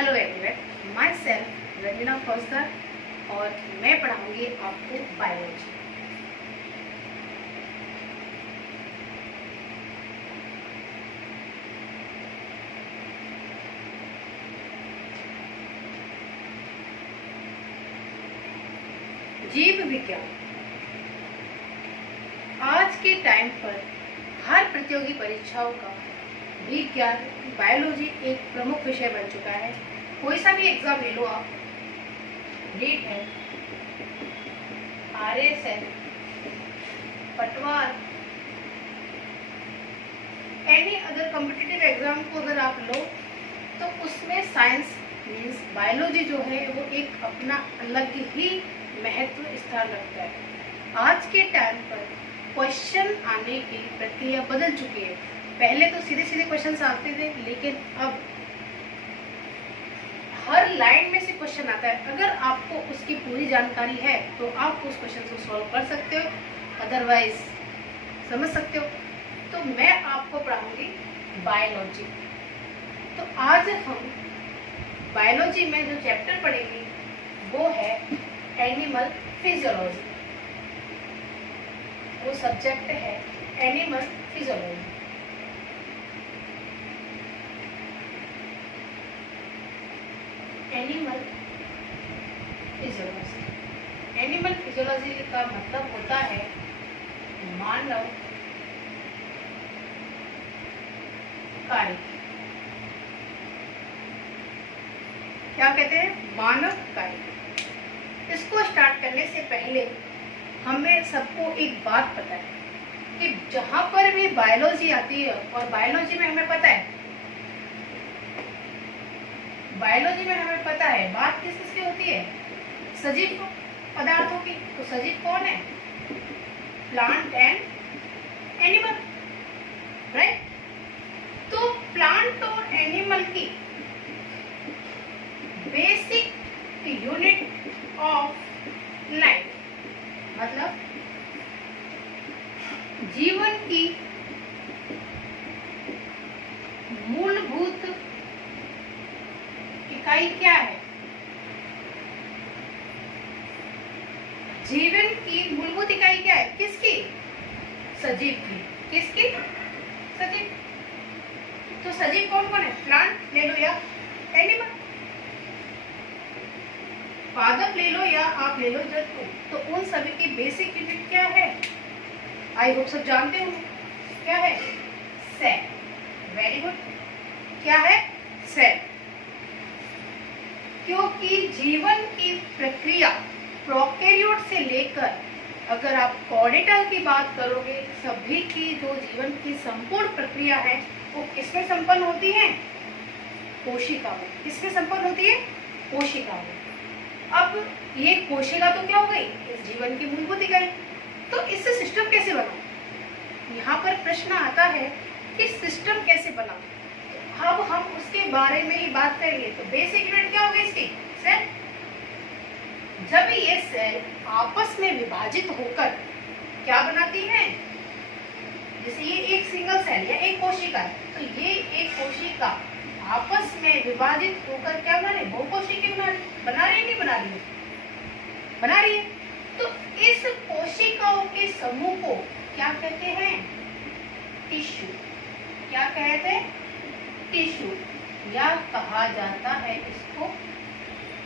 Hello everyone, my self Ranjana फौजदार और मैं पढ़ाऊंगी आपको बायोलॉजी। जीव विज्ञान आज के टाइम पर हर प्रतियोगी परीक्षाओं का विज्ञान बायोलॉजी एक प्रमुख विषय बन चुका है। कोई सा भी एग्जाम ले लो आप, नीट है, आरएस है, पटवार, एनी अदर कॉम्पिटिटिव एग्जाम को अगर आप लो तो उसमें साइंस मीन्स बायोलॉजी जो है वो एक अपना अलग ही महत्व स्थान रखता है। आज के टाइम पर क्वेश्चन आने की प्रक्रिया बदल चुकी है। पहले तो सीधे सीधे क्वेश्चन आते थे, लेकिन अब हर लाइन में से क्वेश्चन आता है। अगर आपको उसकी पूरी जानकारी है तो आप उस क्वेश्चन को सॉल्व कर सकते हो, अदरवाइज समझ सकते हो। तो मैं आपको पढ़ाऊंगी बायोलॉजी। तो आज हम बायोलॉजी में जो चैप्टर पढ़ेंगे वो है एनिमल फिजियोलॉजी। वो सब्जेक्ट है animal physiology. Animal physiology, animal physiology का मतलब होता है मानव कार्य। क्या कहते हैं? मानव कार्य। इसको स्टार्ट करने से पहले हमें सबको एक बात पता है कि जहां पर भी बायोलॉजी आती है, और बायोलॉजी में हमें पता है, बायोलॉजी में हमें पता है बात किस किसकी होती है? सजीव पदार्थों की। तो सजीव कौन है? Plant and animal, right. तो प्लांट और एनिमल की बेसिक यूनिट ऑफ लाइफ मतलब जीवन की मूलभूत इकाई क्या है? जीवन की मूलभूत इकाई क्या है? किसकी? सजीव की। किसकी? सजीव। तो सजीव कौन कौन है? प्लांट ले लो या एनिमल, पादप ले लो या आप ले लो जंतु। तो उन सभी की बेसिक यूनिट क्या है? आई होप सब जानते हो। क्या है? सेल। Very good. क्या है? सेल। क्योंकि जीवन की प्रक्रिया प्रोकैरियोट से लेकर अगर आप कॉर्डेटा की बात करोगे, सभी की जो जीवन की संपूर्ण प्रक्रिया है वो किसमें संपन्न होती है? कोशिका में। किसमें संपन्न होती है? कोशिका में। अब ये कोशिका तो क्या हो गई? इस जीवन की मूलभूत इकाई। तो इससे सिस्टम कैसे बना? यहाँ पर प्रश्न आता है कि सिस्टम कैसे बना। अब हम उसके बारे में ही बात करेंगे। तो बेसिक यूनिट क्या होगी इसकी? सेल। जब ये सेल आपस में विभाजित होकर क्या बनाती हैं? जैसे ये एक सिंगल सेल या एक कोशिका है, तो ये एक कोशिका आपस में विभाजित होकर क्या बना रही? बहुकोशिकीय बना रही है, नहीं बना रही है? बना रही है। तो इस कोशिकाओं के समूह को क्या कहते हैं? टिश्यू। क्या कहते हैं? टिश्यू। या कहा जाता है इसको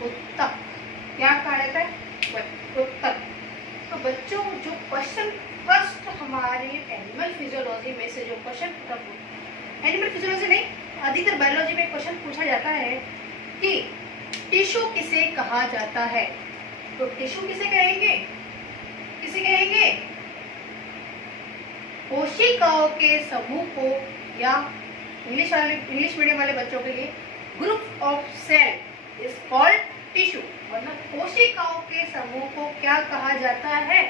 ऊतक। क्या कहा जाता है? ऊतक। तो बच्चों, जो क्वेश्चन फर्स्ट हमारे एनिमल फिजियोलॉजी में से जो क्वेश्चन, एनिमल फिजियोलॉजी नहीं, अधिकतर बायोलॉजी में क्वेश्चन पूछा जाता है कि टिश्यू किसे कहा जाता है? तो टिश्यू किसे कहेंगे? किसे कहेंगे? कोशिकाओं के समूह को, या इंग्लिश मीडियम वाले बच्चों के लिए group of cell is called tissue. मतलब कोशिकाओं के समूह को क्या कहा जाता है?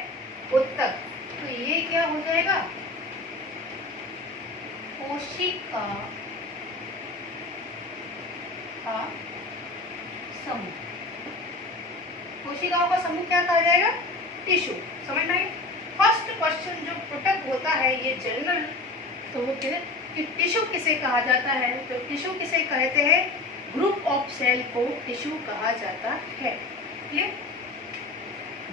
ऊतक। तो ये क्या हो जाएगा? कोशिका का समूह। कोशिकाओं का समूह क्या कहा जाएगा? टिश्यू। समझ में आई? फर्स्ट क्वेश्चन जो प्रोडक्ट होता है ये जनरल, तो वो कि टिश्यू किसे कहा जाता है? तो टिश्यू किसे कहते हैं? ग्रुप ऑफ सेल को टिश्यू कहा जाता है। क्लियर?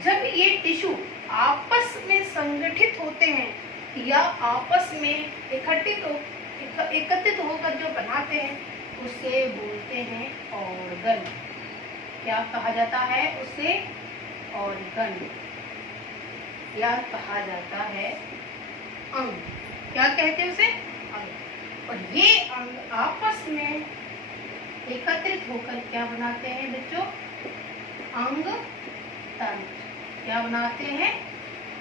जब ये टिश्यू आपस में संगठित होते हैं या आपस में एकत्रित होकर जो बनाते हैं उसे बोलते हैं ऑर्गन। क्या कहा जाता है उसे? ऑर्गन, या कहा जाता है अंग। क्या कहते हैं उसे? अंग। और ये अंग आपस में एकत्रित होकर क्या बनाते हैं बच्चों? अंग तंत्र। क्या बनाते हैं?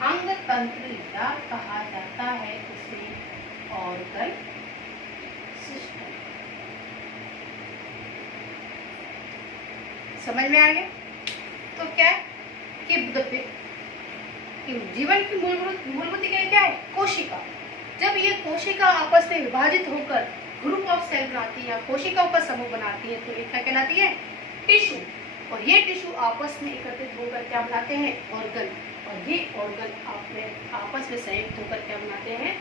अंग तंत्र, या कहा जाता है उसे ऑर्गन सिस्टम। समझ में आ गया? तो क्या है कि जीवन की मूलभूत इकाई क्या है? कोशिका। जब ये कोशिका आपस में विभाजित होकर ग्रुप ऑफ सेल बनाती है या कोशिकाओं का समूह बनाती है तो ये क्या कहलाती है? टिश्यू। और ये टिश्यू आपस में एकत्रित होकर क्या बनाते हैं? ऑर्गन। और ये ऑर्गन आपस में संयुक्त होकर क्या बनाते हैं?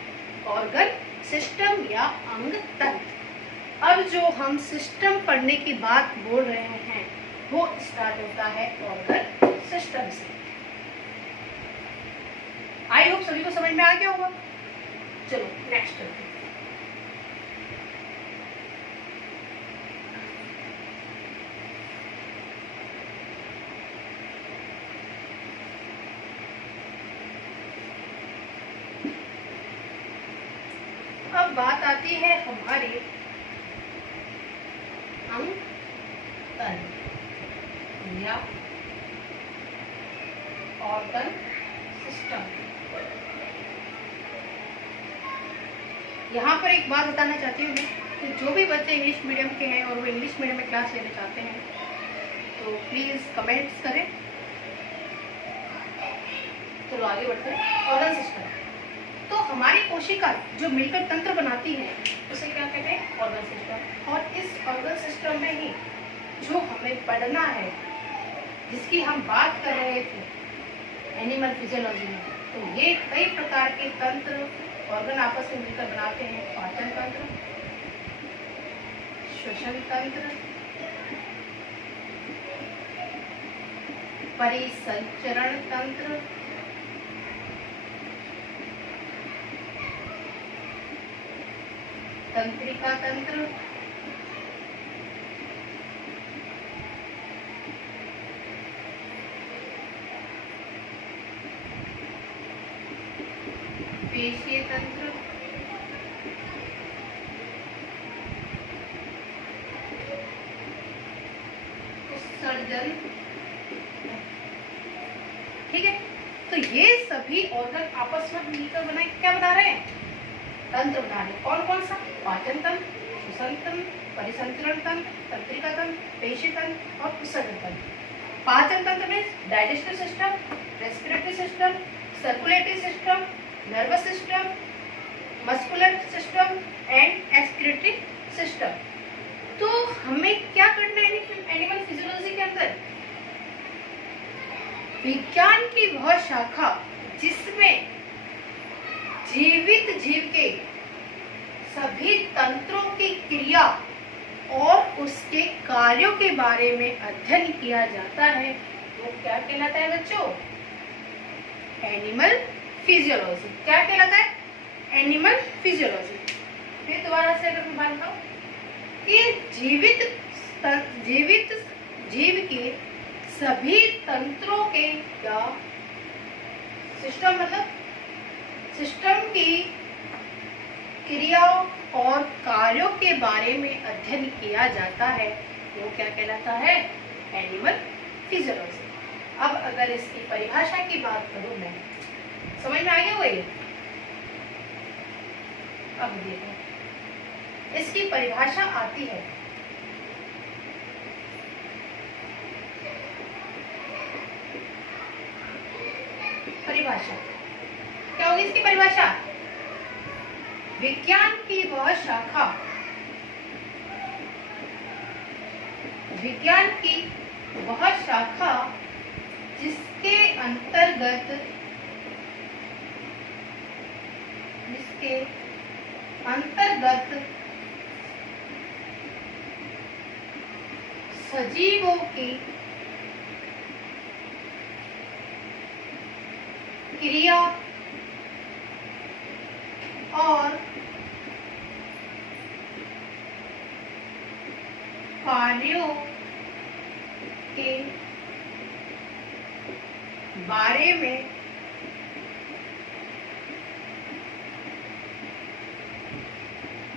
ऑर्गन सिस्टम या अंग तंत्र। अब जो हम सिस्टम पढ़ने की बात बोल रहे हैं वो स्टार्ट होता है ऑर्गन सिस्टम से। आई होप सभी को समझ में आ गया होगा। चलो नेक्स्ट करते हैं। अब बात आती है हमारे अंग तंत्र या ऑर्गन सिस्टम। यहाँ पर एक बात बताना चाहती हूँ कि जो भी बच्चे इंग्लिश मीडियम के हैं और वो इंग्लिश मीडियम में क्लास लेना चाहते हैं तो प्लीज़ कमेंट्स करें। चलो आगे बढ़ते हैं। ऑर्गन सिस्टम, तो हमारी कोशिका जो मिलकर तंत्र बनाती है उसे क्या कहते हैं? Organ system. और इस ऑर्गन सिस्टम में ही जो हमें पढ़ना है, जिसकी हम बात कर रहे थे एनिमल फिजियोलॉजी में, तो ये कई प्रकार के तंत्र ऑर्गन आपस में मिलकर बनाते हैं। पाचन तंत्र, श्वसन तंत्र, परिसंचरण तंत्र, तंत्रिका तंत्र, पेशीय तंत्र, उत्सर्जन। ठीक है, तो ये सभी ऑर्गन आपस में मिलकर बनाए क्या बना रहे हैं? तंत्र बना रहे हैं। कौन कौन सा? पाचन तंत्र, श्वसन तंत्र, परिसंचरण तंत्र, तंत्रिका तंत्र, पेशीय तंत्र और उत्सर्जन तंत्र। पाचन तंत्र में digestive system, respiratory system, circulatory system, nervous system, muscular system and excretory system. तो हमें क्या करना है एनिमल फिजियोलॉजी के अंदर? विज्ञान की वह शाखा जिसमें जीवित जीव के सभी तंत्रों की क्रिया और उसके कार्यों के बारे में अध्ययन किया जाता है वो क्या कहलाता है बच्चों? Animal physiology. क्या कहलाता है? Animal physiology. फिर दोबारा से अगर मैं बात करूं कि जीवित जीव के सभी तंत्रों के या सिस्टम मतलब सिस्टम की क्रियाओं और कार्यों के बारे में अध्ययन किया जाता है वो क्या कहलाता है? Animal physiology. अब अगर इसकी परिभाषा की बात करूं मैं, समझ में आ गया वही? अब देखो इसकी परिभाषा आती है परिभाषा क्या होगी इसकी परिभाषा? विज्ञान की वह शाखा, विज्ञान की वह शाखा जिसके अंतर्गत सजीवों की क्रिया और कार्यों के बारे में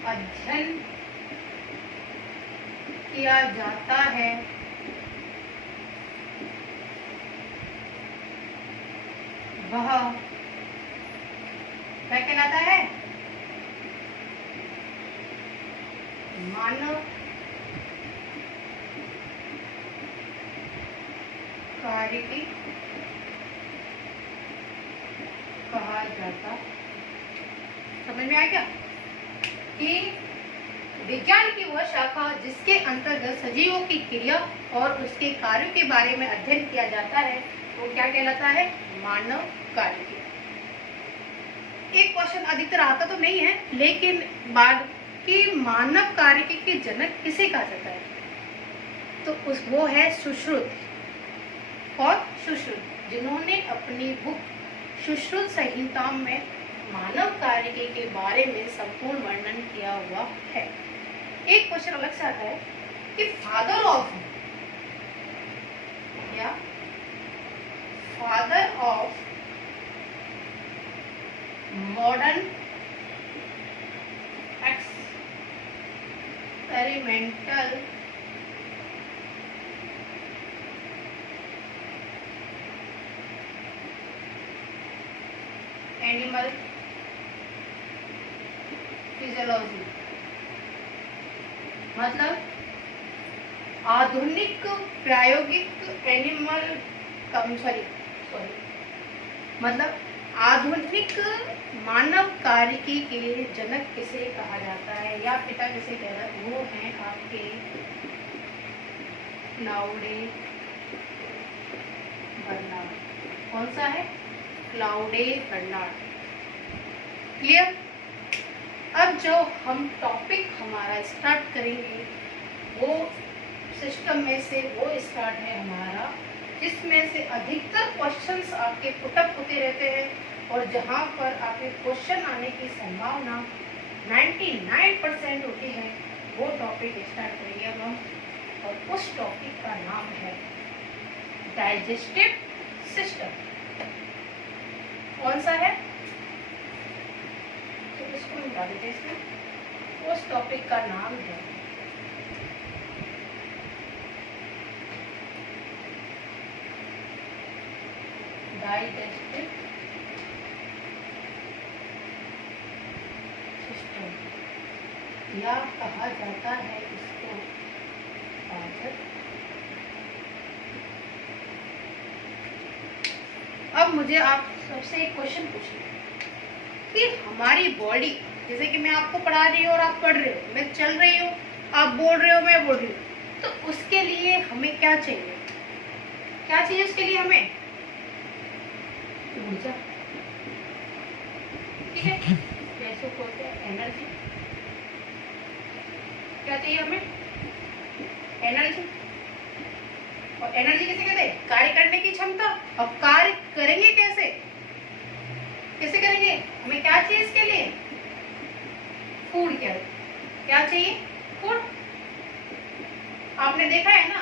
अध्ययन किया जाता है, वह क्या कहलाता है? मानव कार्यकी कहा जाता। समझ में आया क्या कि विज्ञान की वह शाखा जिसके अंतर्गत सजीवों की क्रिया और उसके कार्यों के बारे में अध्ययन किया जाता है वो क्या कहलाता है? मानव कार्यकी। एक क्वेश्चन अधिकतर आता तो नहीं है, लेकिन बाद की मानव कार्यकी के जनक किसे कहा जाता है? तो वो है सुश्रुत और सुश्रुत, जिन्होंने अपनी बुक सुश्रुत संहिता में मानव कार्यकी के बारे में संपूर्ण वर्णन किया हुआ है। एक क्वेश्चन अलग से आता है कि father of modern experimental animal physiology, मतलब आधुनिक प्रायोगिक एनिमल मतलब आधुनिक मानव कार्यकी के जनक किसे कहा जाता है या पिता किसे कह रहा है? वो हैं आपके क्लाउडे बर्नार्ड। कौन सा है? Claude Bernard. क्लियर? अब जो हम टॉपिक हमारा स्टार्ट करेंगे वो सिस्टम में से वो स्टार्ट है हमारा जिसमें से अधिकतर क्वेश्चंस आपके पुटअप होते रहते हैं और जहां पर आपके क्वेश्चन आने की संभावना 99% होती है, वो टॉपिक स्टार्ट करेंगे अब हम। और उस टॉपिक का नाम है डाइजेस्टिव सिस्टम। कौन सा है? तो इसको मिटा देते हैं इसमें। उस टॉपिक का नाम है डाइजेस्टिव सिस्टम, या कहा जाता है इसको पाचन। अब मुझे आप सबसे एक क्वेश्चन पूछना कि हमारी बॉडी, जैसे कि मैं आपको पढ़ा रही हूँ और आप पढ़ रहे हो, मैं चल रही हूँ, आप बोल रहे हो, मैं बोल रही हूँ, तो उसके लिए हमें क्या चाहिए? क्या चाहिए उसके लिए? हमें ऊर्जा, ठीक है, जैसे बोलते हैं एनर्जी। क्या चाहिए हमें? एनर्जी। और एनर्जी किसे कहते हैं? कार्य करने की क्षमता। और कार्य करेंगे कैसे? कैसे करेंगे? हमें क्या चाहिए इसके लिए? फूड। क्या चाहिए? फूड। आपने देखा है ना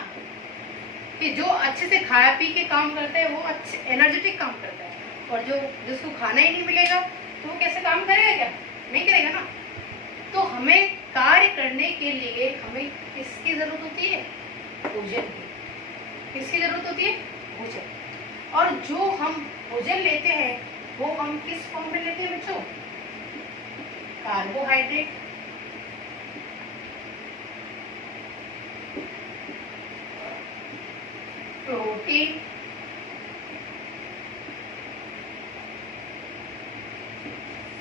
कि जो अच्छे से खाया पी के काम करते हैं वो अच्छे एनर्जेटिक काम करता है, और जो जिसको खाना ही नहीं मिलेगा तो वो कैसे काम करेगा? क्या नहीं करेगा ना। तो हमें कार्य करने के लिए हमें किसकी जरूरत होती है? भोजन की। किसकी जरूरत होती है? भोजन। और जो हम भोजन लेते हैं वो हम किस फॉर्म में लेते हैं बच्चों? कार्बोहाइड्रेट, प्रोटीन,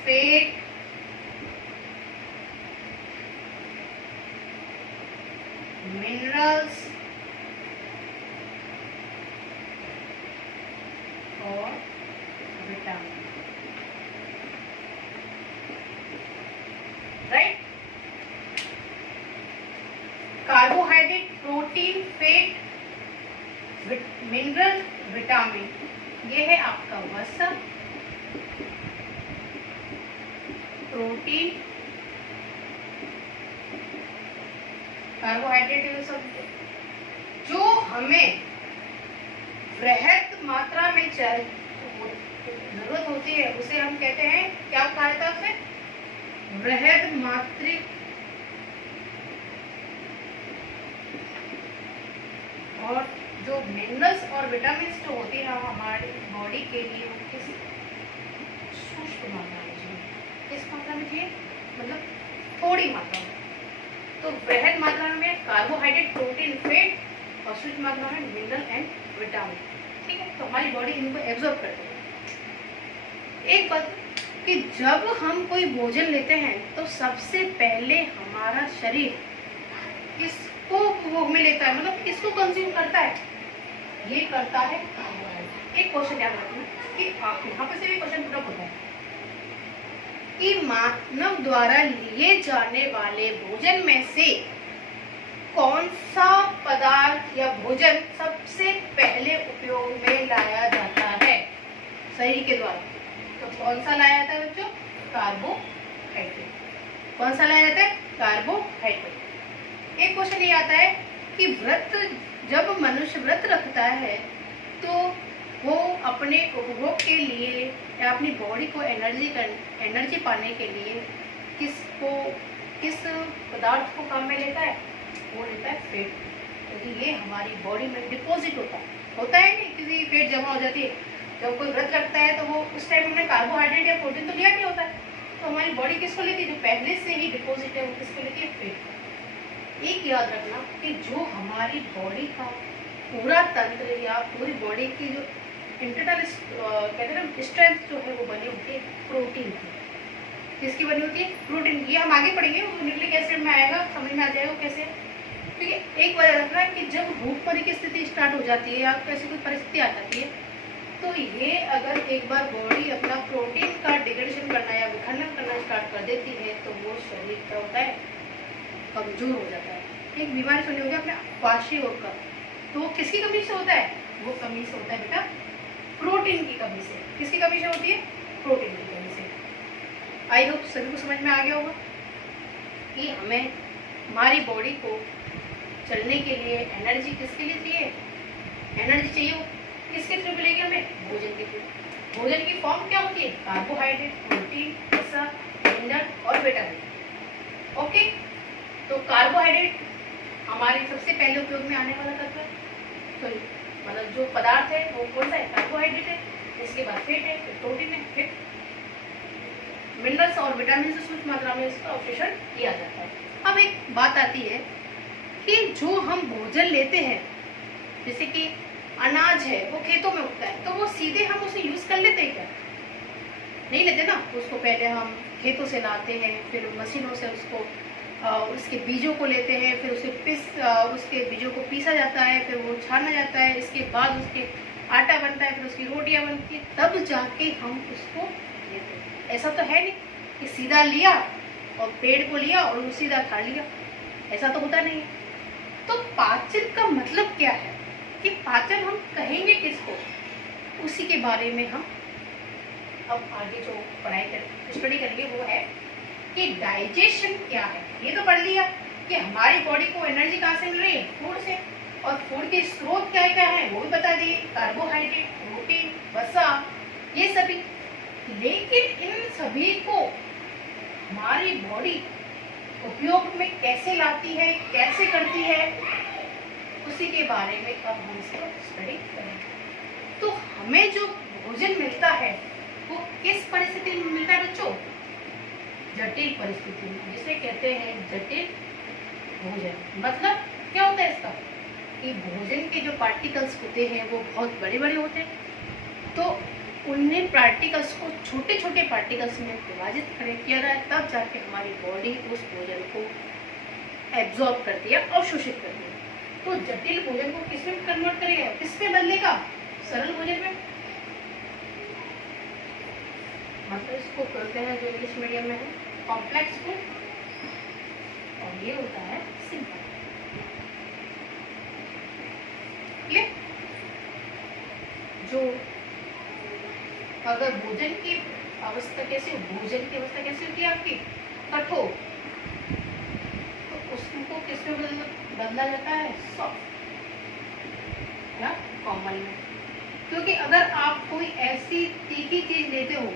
फैट, मिनरल्स और vitamin. Right? Carbohydrate carbohydrate, protein, fat, mineral, vitamin, ये है आपका वसा, प्रोटीन, कार्बोहाइड्रेट, ये सब जो हमें वृहद मात्रा में जरूरत होती है उसे हम कहते हैं, क्या कहा था उसे, वृहद मात्रिक और जो मिनरल्स और विटामिन जो होती है हमारी बॉडी के लिए वो किस सूक्ष्म मात्रा में चाहिए, किस मात्रा में चाहिए, मतलब थोड़ी मात्रा में। तो वृहद मात्रा में कार्बोहाइड्रेट, प्रोटीन, फैट और सूक्ष्म मात्रा में मिनरल एंड विटामिन। ठीक है, तो हमारी बॉडी इनको एब्जॉर्ब करती है। एक बात कि जब हम कोई भोजन लेते हैं तो सबसे पहले हमारा शरीर किसको भोग में लेता है, मतलब किसको कंज्यूम करता है, ये करता है कार्बोहाइड्रेट। एक क्वेश्चन याद रखना कि आप यहाँ पे से भी क्वेश्चन पूरा होता है कि मानव द्वारा लिए जाने वाले भोजन में से कौन सा पदार्थ या भोजन सबसे पहले उपयोग में लाया जाता है शरीर के द्वारा। तो कौन सा लाया जाता है बच्चों, कार्बोहाइड्रेट। कौन सा लाया जाता है, कार्बोहाइड्रेट। एक क्वेश्चन ये आता है कि व्रत, जब मनुष्य व्रत रखता है तो वो अपने उपभोग के लिए या अपनी बॉडी को एनर्जी पाने के लिए किस पदार्थ को काम में लेता है, वो लेता है फैट। क्योंकि ये हमारी बॉडी में डिपॉजिट होता है नहीं, किसी फैट जमा हो जाती है। जब कोई व्रत रखता है तो वो उस टाइम हमने कार्बोहाइड्रेट या प्रोटीन तो लिया नहीं होता है, तो हमारी बॉडी किसको लेती है, जो पहले से ही डिपॉजिट है वो किसको लेती है, फैट। एक याद रखना कि जो हमारी बॉडी का पूरा तंत्र या पूरी बॉडी की जो इंटरनल कहते हैं ना स्ट्रेंथ जो है वो बनी होती है प्रोटीन की। किसकी बनी होती है, प्रोटीन की। हम आगे पढ़ेंगे, वो न्यूक्लिक एसिड में आएगा, समझ में आ जाएगा कैसे। ठीक है, एक बार याद रखना कि जब भूखमरी की स्थिति स्टार्ट हो जाती है या कैसी कोई परिस्थिति आ जाती है तो ये अगर एक बार बॉडी अपना प्रोटीन का डिग्रेडेशन करना या विखंडन करना स्टार्ट कर देती है तो वो शरीर क्या होता है, कमजोर हो जाता है। एक बीमारी सुनी होगी आपने, क्वाशीयोर का, तो वो किसकी कमी से होता है, वो कमी से होता है बेटा प्रोटीन की कमी से। किसकी कमी से होती है, प्रोटीन की कमी से। आई होप सभी को समझ में आ गया होगा कि हमें हमारी बॉडी को चलने के लिए एनर्जी किसके लिए चाहिए, एनर्जी चाहिए वो किसके थ्रू मिलेगी हमें, भोजन के थ्रू। भोजन की फॉर्म क्या होती है, कार्बोहाइड्रेट, प्रोटीन, वसा, मिनरल और विटामिन। ओके, तो कार्बोहाइड्रेट हमारे सबसे पहले उपयोग में आने वाला तत्व है, तो मतलब जो पदार्थ है वो कौन सा है, कार्बोहाइड्रेट है। इसके बाद फैट है, फिर प्रोटीन है, फिर मिनरल्स और विटामिन से सूक्ष्म मात्रा में इसका अवशोषण किया जाता है। अब एक बात आती है कि जो हम भोजन लेते हैं, जैसे कि अनाज है वो खेतों में उगता है, तो वो सीधे हम उसे यूज कर लेते हैं क्या, नहीं लेते ना। उसको पहले हम खेतों से लाते हैं, फिर मशीनों से उसको उसके बीजों को लेते हैं, फिर उसे उसके बीजों को पीसा जाता है, फिर वो छाना जाता है, इसके बाद उसके आटा बनता है, फिर उसकी रोटियां बनती है, तब जाके हम उसको लेते हैं। ऐसा तो है नहीं कि सीधा लिया और पेड़ को लिया और वो सीधा खा लिया, ऐसा तो होता नहीं है। तो पाचन का मतलब क्या है, कि पाचन हम कहेंगे किसको, उसी के बारे में हम अब आगे जो स्टडी करेंगे वो है कि डाइजेशन क्या है। ये तो पढ़ लिया कि हमारी बॉडी को एनर्जी कहाँ से मिल रही है, फूड से, और फूड के स्रोत क्या क्या है वो भी बता दिए, कार्बोहाइड्रेट, प्रोटीन, वसा, ये सभी। लेकिन इन सभी को हमारी बॉडी उपयोग में कैसे लाती है, कैसे करती है, उसी के बारे में अब हम इसको स्टडी करेंगे। तो हमें जो भोजन मिलता है वो किस परिस्थिति में मिलता है बच्चों, जटिल परिस्थिति में, जिसे कहते हैं जटिल भोजन। मतलब क्या होता है इसका, कि भोजन के जो पार्टिकल्स होते हैं वो बहुत बड़े बड़े होते हैं, तो उन्हें पार्टिकल्स को छोटे छोटे पार्टिकल्स में विभाजित किया जाए, तब जाके हमारी बॉडी उस भोजन को एब्जॉर्ब करती है, अवशोषित करती है। तो जटिल भोजन को किसमें कन्वर्ट करेगा, किसमें बदलेगा, सरल भोजन में। मतलब इसको कहते हैं जो इंग्लिश मीडियम में है कॉम्प्लेक्स फूड, और ये होता है सिंपल। क्लियर? जो अगर भोजन की अवस्था कैसी, भोजन की अवस्था कैसी होती है आपकी, कठोर, तो उसको किसमें बदला जाता है, सॉफ्ट या कॉमन में। क्योंकि अगर आप कोई ऐसी तीखी चीज लेते हो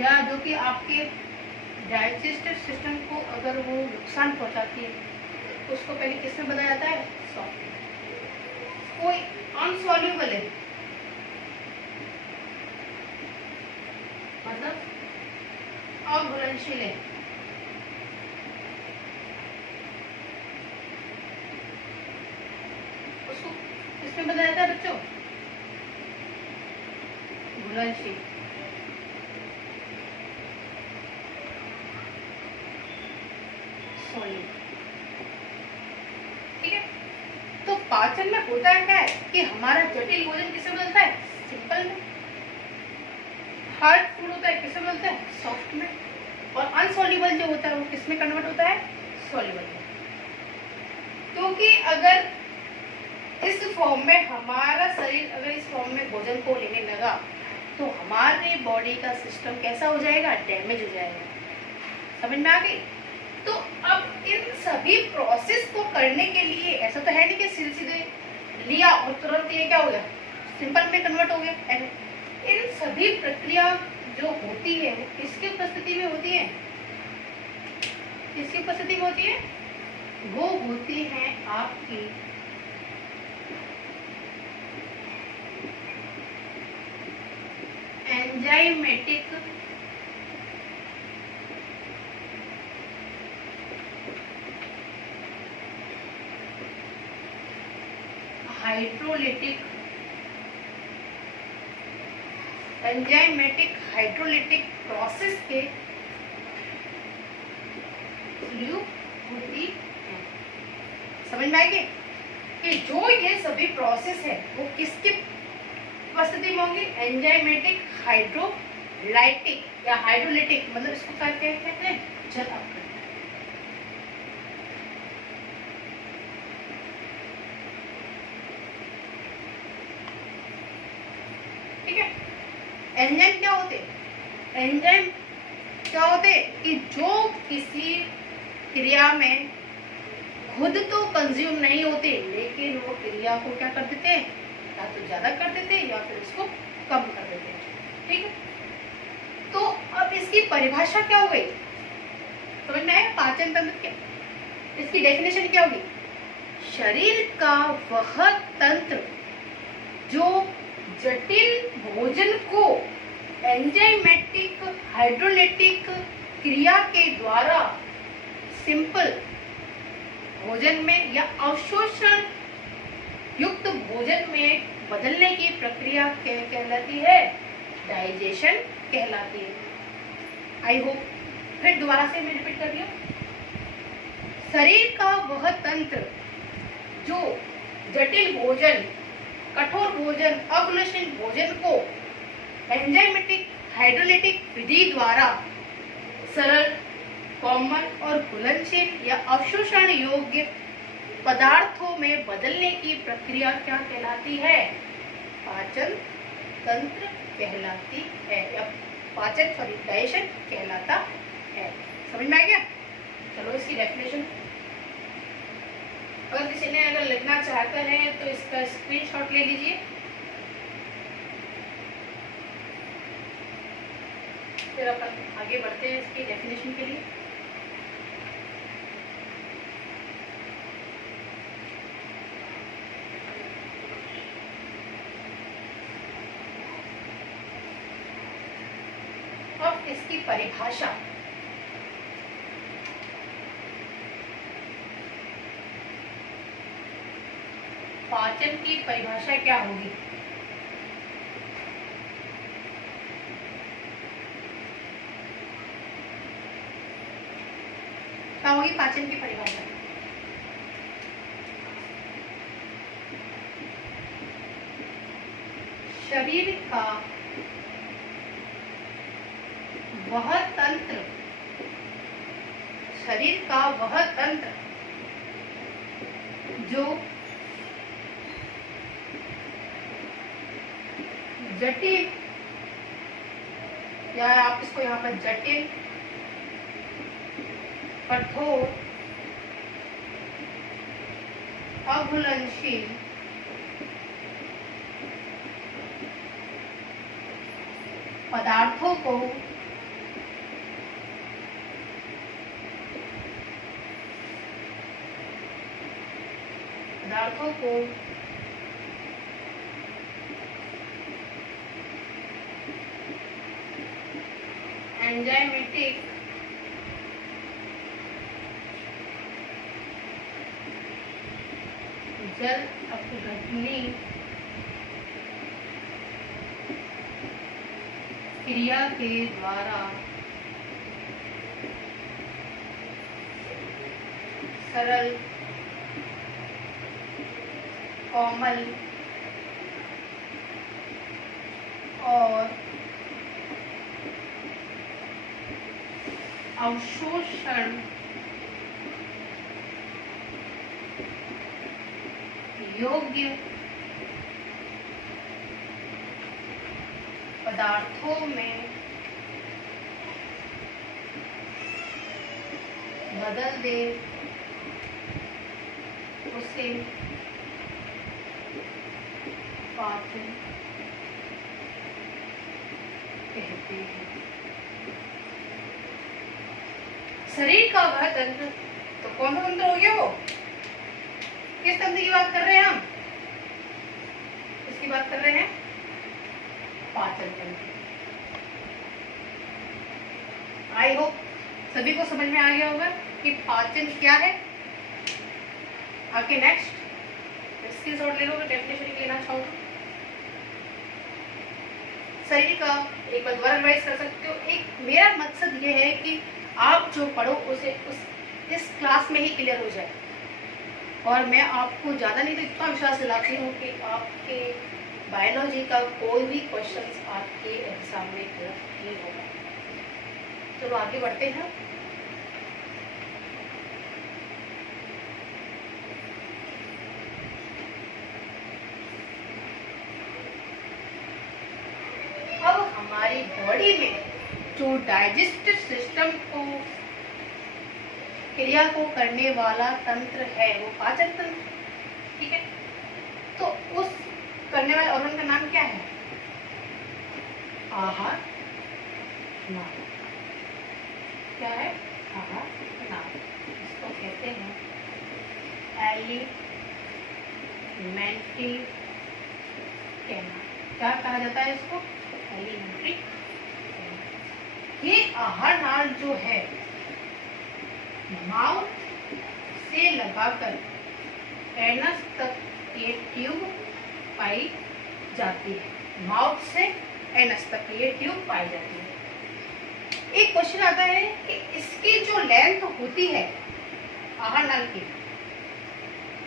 या जो कि आपके डाइजेस्टिव सिस्टम को अगर वो नुकसान पहुंचाती है, तो उसको पहले किसमें बदला जाता है, सॉफ्ट। कोई अनसॉल्युबल है, मतलब अघुलनशील है, उसको किसमें बदला जाता है बच्चों, घुलनशील। ठीक है, तो पाचन में होता क्या है कि हमारा जटिल भोजन किससे बदलता है, सिंपल में। हार्ड फूड होता है किससे बदलता है, सॉफ्ट में। और अनसॉल्युबल जो होता है वो किसमें कन्वर्ट होता है, सॉल्युबल में। क्योंकि अगर इस फॉर्म में हमारा शरीर अगर इस फॉर्म में भोजन को लेने लगा, तो हमारे बॉडी का सिस्टम कैसा हो जाएगा, डैमेज हो जाएगा। समझ में आ गई? तो अब इन सभी प्रोसेस को करने के लिए ऐसा तो है नहीं कि सीधे लिया और तुरंत ये क्या हो गया, सिंपल में कन्वर्ट हो गया। इन सभी प्रक्रिया जो होती है वो किसकी उपस्थिति में होती है, किसकी उपस्थिति में होती है, वो होती है आपकी एंजाइमेटिक हाइड्रोलिटिक हाइड्रोलिटिक प्रोसेस के थ्रू होती है। समझ में आएगी कि जो ये सभी प्रोसेस है वो किसकी उपस्थिति में होंगी, एंजाइमेटिक हाइड्रोलाइटिक या हाइड्रोलिटिक, मतलब इसको क्या कहते हैं, जल अपघटन। ठीक है, एंजाइम क्या होते, एंजाइम क्या होते कि जो किसी क्रिया में खुद तो कंज्यूम नहीं होते, लेकिन वो क्रिया को क्या कर देते हैं, या तो ज्यादा कर देते हैं या फिर उसको कम कर देते हैं। ठीक है, तो अब इसकी परिभाषा क्या हो गई, समझ में आया? पाचन तंत्र क्या, इसकी डेफिनेशन क्या होगी, शरीर का वह तंत्र जो जटिल भोजन को एंजाइमेटिक हाइड्रोलिटिक क्रिया के द्वारा सिंपल भोजन में या अवशोषण युक्त भोजन में बदलने की प्रक्रिया कहलाती है, डाइजेशन कहलाती है। आई होप, फिर दोबारा से मैं रिपीट कर रही हूँ। शरीर का वह तंत्र जो जटिल भोजन, कठोर भोजन, अघुलनशील भोजन को एंजाइमेटिक हाइड्रोलिटिक विधि द्वारा सरल, कॉमन और घुलनशील या अवशोषण योग्य पदार्थों में बदलने की प्रक्रिया क्या कहलाती है, पाचन तंत्र कहलाती है, या पाचन डाइजेशन कहलाता है। समझ में आ गया? चलो इसकी डेफिनेशन, अगर किसी ने अगर लिखना चाहते हैं तो इसका स्क्रीनशॉट ले लीजिए। फिर अपन आगे बढ़ते हैं इसकी डेफिनेशन के लिए। अब इसकी परिभाषा, पाचन की परिभाषा क्या होगी, क्या होगी पाचन की परिभाषा? शरीर का वह तंत्र, शरीर का वह तंत्र जो जटिल, या आप इसको यहाँ पर जटिल, कठोर, अघुलनशील, पदार्थों को एंजाइमेटिक जल अपघटनी क्रिया के द्वारा सरल, कोमल और अवशोषण योग्य पदार्थों में बदल दे उसे पाचन कहते हैं। शरीर का वह तंत्र, तो कौन सा तंत्र हो गया वो? किस तंत्र की बात कर रहे हैं हम? इसकी बात कर रहे हैं पाचन तंत्र। आई होप सभी को समझ में आ गया होगा कि पाचन क्या है। आगे नेक्स्ट स्क्रीनशॉट ले लो, डेफिनेशन लेना चाहो तो। शरीर का एक बार दोबारा रिवाइज कर सकते हो। एक मेरा मकसद ये है कि आप जो पढ़ो उसे इस क्लास में ही क्लियर हो जाए, और मैं आपको ज़्यादा नहीं तो इतना विश्वास दिलाती हूँ कि आपके बायोलॉजी का कोई भी क्वेश्चन आपके एग्जाम में गलत नहीं होगा। चलो आगे बढ़ते हैं। अब हमारी बॉडी में जो डाइजेस्टिव सिस्टम को क्रिया को करने वाला तंत्र है वो पाचन तंत्र, ठीक है। तो उस करने वाले ऑर्गन का नाम क्या है? आहार नाल। क्या है? आहार नाल। इसको कहते हैं एलिमेंट्री कैनाल। क्या कहा जाता है इसको? Alimentary canal. ये आहार नाल जो है माउथ से लगाकर एनस तक ये ट्यूब पाई जाती है। माउथ से एनस तक ये ट्यूब पाई जाती है। एक क्वेश्चन आता है कि इसकी जो लेंथ होती है आहार नाल की,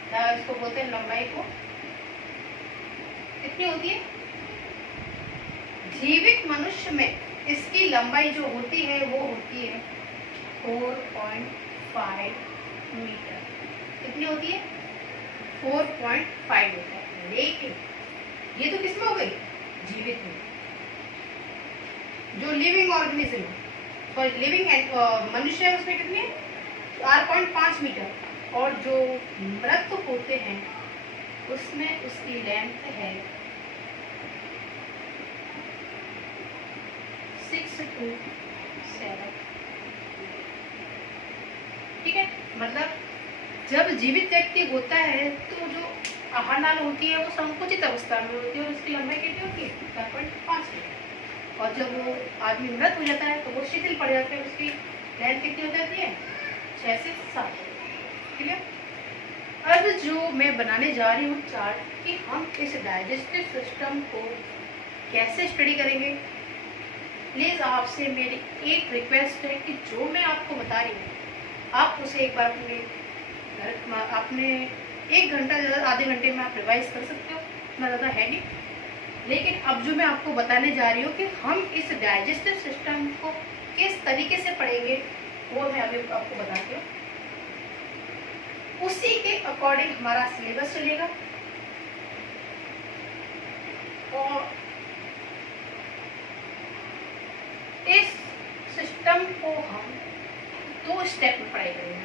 क्या इसको बोलते हैं लंबाई को, कितनी होती है? जीवित मनुष्य में इसकी लंबाई जो होती है वो होती है 4.5 मीटर। कितनी होती है? 4.5 मीटर। लेकिन ये तो किसमें हो गई? जीवित में। जो लिविंग ऑर्गेनिज्म और लिविंग मनुष्य है उसमें कितनी है? 4.5 मीटर। और जो मृत होते हैं उसमें उसकी लेंथ है 6 to 7। ठीक है, मतलब जब जीवित व्यक्ति होता है तो जो आहार नाल होती है वो संकुचित अवस्था में होती है और उसकी लंबाई कितनी होती है? 4.5 मीटर। और जब वो आदमी मृत हो जाता है तो वो शिथिल पड़ जाता है, उसकी लेंथ कितनी हो जाती है? 6 से 7। ठीक है। अब जो मैं बनाने जा रही हूँ चार्ट कि हम इस डाइजेस्टिव सिस्टम को कैसे स्टडी करेंगे। प्लीज़ आपसे मेरी एक रिक्वेस्ट है कि जो मैं आपको बता रही हूँ आप उसे एक बार अपने 1 घंटा आधे घंटे में आप रिवाइज कर सकते हो, इतना ज़्यादा है नहीं। लेकिन अब जो मैं आपको बताने जा रही हूँ कि हम इस डाइजेस्टिव सिस्टम को किस तरीके से पढ़ेंगे वो मैं अभी आपको बताती हूँ। उसी के अकॉर्डिंग हमारा सिलेबस चलेगा। और इस सिस्टम को हम 2 स्टेप में पढ़ाई करेंगे।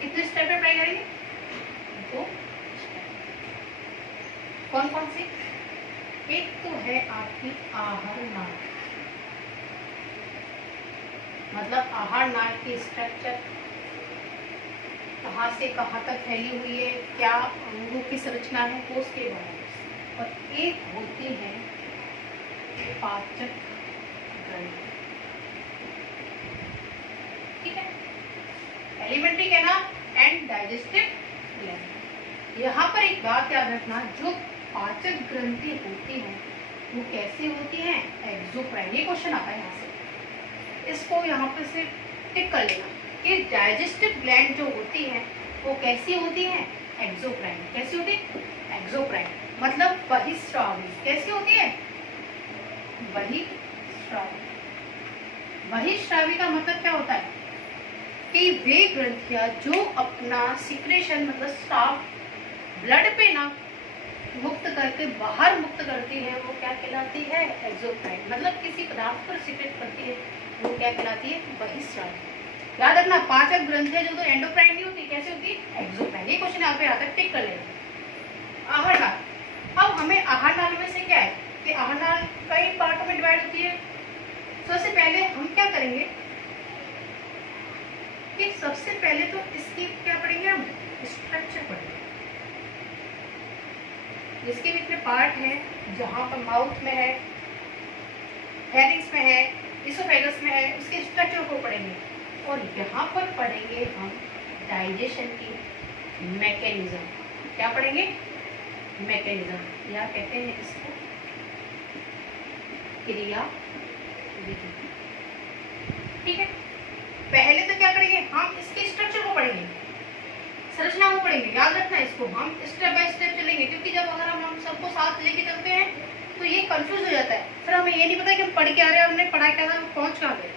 कितने स्टेप में पढ़ाई करेंगे? 2 स्टेप। कौन कौन से? एक तो है आपकी आहार नाल, मतलब आहार नाल की स्ट्रक्चर कहाँ से कहाँ तक फैली हुई है, क्या अंगों की संरचना है, वो उसके बारे में। और एक होती है पाचक ग्रंथि, ठीक है, एलिमेंट्री कहना एंड डाइजेस्टिव ग्लैंड। यहाँ पर एक बात याद रखना, जो पाचक ग्रंथि होती है वो कैसी होती है? एक्सोक्राइन। ये क्वेश्चन आता है यहाँ से, इसको यहाँ पर से टिक कर लेना कि डाइजेस्टिव ग्लैंड जो होती है वो कैसी होती है? एक्सोक्राइन। कैसी होती है? एक्सोक्राइन, मतलब बहिस्रावी। कैसी होती है? बहिस्रावी। बहिस्रावी का मतलब क्या होता है कि वे ग्रंथियां जो अपना सिक्रेशन मतलब स्राव ब्लड पे ना मुक्त करके बाहर मुक्त करती है, वो क्या कहलाती है? एक्सोक्राइन। मतलब किसी पदार्थ पर सिक्रेट करती है, वो क्या कहलाती है? बहिस्रावी। याद रखना, पाचक ग्रंथियां जो तो एंडोक्राइन नहीं होती, कैसे होती है? एक्सोक्राइन। ये क्वेश्चन यहाँ पे आता है, टिक कर लेना। आहार नाल। अब हमें आहार नाल में से क्या है कि आहार नाल कई पार्टों में डिवाइड होती है। सबसे पहले हम क्या करेंगे कि सबसे पहले तो इसकी क्या पढ़ेंगे? हम स्ट्रक्चर पढ़ेंगे। इसके भी इतने पार्ट हैं, जहाँ पर माउथ में है, फेरिंक्स में है, इसोफेगस में है, उसके स्ट्रक्चर को पढ़ेंगे। और यहाँ पर पढ़ेंगे हम डाइजेशन की मैकेनिज्म। क्या पढ़ेंगे? मैकेनिज्म, या कहते हैं इसको क्रिया विधि, ठीक है। पहले तो क्या करेंगे? हम इसके स्ट्रक्चर को पढ़ेंगे, संरचना को पढ़ेंगे। याद रखना इसको, हम स्टेप बाय स्टेप चलेंगे, क्योंकि जब अगर हम सबको साथ लेके चलते हैं तो ये कंफ्यूज हो जाता है, फिर हमें ये नहीं पता कि हम पढ़ के आ रहे हैं, हमने पढ़ा क्या था, पहुंच कहाँ गए।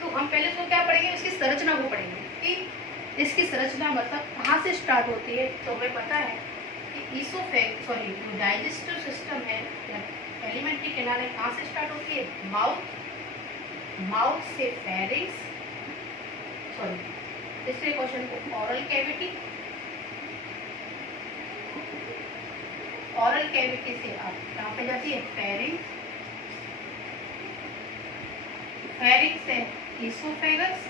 तो हम पहले इसको क्या पढ़ेंगे? इसकी संरचना को पढ़ेंगे कि इसकी संरचना मतलब कहाँ से स्टार्ट होती है। तो हमें पता है कि जो डाइजेस्टिव सिस्टम है एलिमेंट्री कैनाल कहाँ से स्टार्ट होती है? माउथ से फेरिंक्स, तीसरे क्वेश्चन को ऑरल कैविटी, ऑरल कैविटी से आप कहाँ पे जाती है? फेरिंक्स, फेरिंक्स से oesophagus,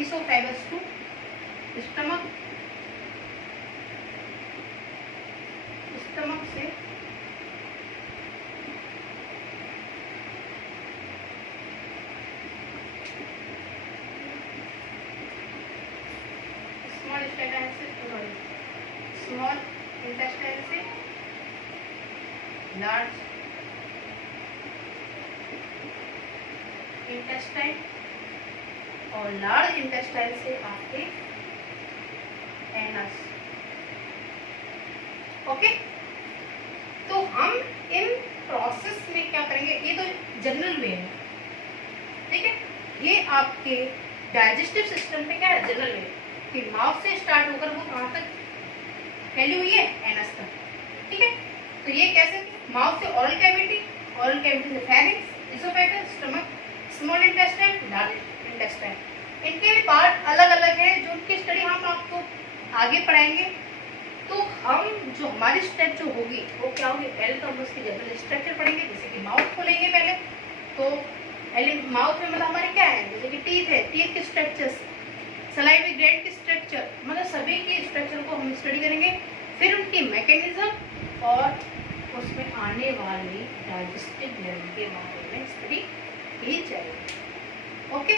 oesophagus to stomach, stomach से स्मॉल इंटेस्टाइन से लार्ज इंटेस्टाइन, और लार्ज इंटेस्टाइन से आपके एनस। ओके, तो हम इन प्रोसेस में क्या करेंगे? ये तो जनरल वे है, ठीक है। ये आपके डाइजेस्टिव सिस्टम पे क्या है? जनरल वे, कि माउथ से स्टार्ट होकर वो कहाँ तक फैली हुई है? एनस तक, ठीक है। तो ये कैसे? माउथ से ऑरल कैविटी, ऑरल कैविटी से pharynx, oesophagus, stomach, small intestine, large intestine. इनके भी पार्ट अलग अलग है, जो उनकी स्टडी हम आपको आगे पढ़ाएंगे। तो हम जो हमारी स्टेप जो होगी वो क्या होगी? पहले तो हम उसकी जनरल स्ट्रक्चर पढ़ेंगे, जैसे कि माउथ खोलेंगे पहले, तो माउथ में मतलब हमारे क्या है? जैसे कि टीथ है, टीथ के स्ट्रक्चर्स, सलाइवरी ग्लैंड की स्ट्रक्चर, मतलब सभी की स्ट्रक्चर को हम स्टडी करेंगे। फिर उनकी मैकेनिज्म और उसमें आने वाली डाइजेस्टिव ग्लैंड के बारे में स्टडी की जाएगी। ओके।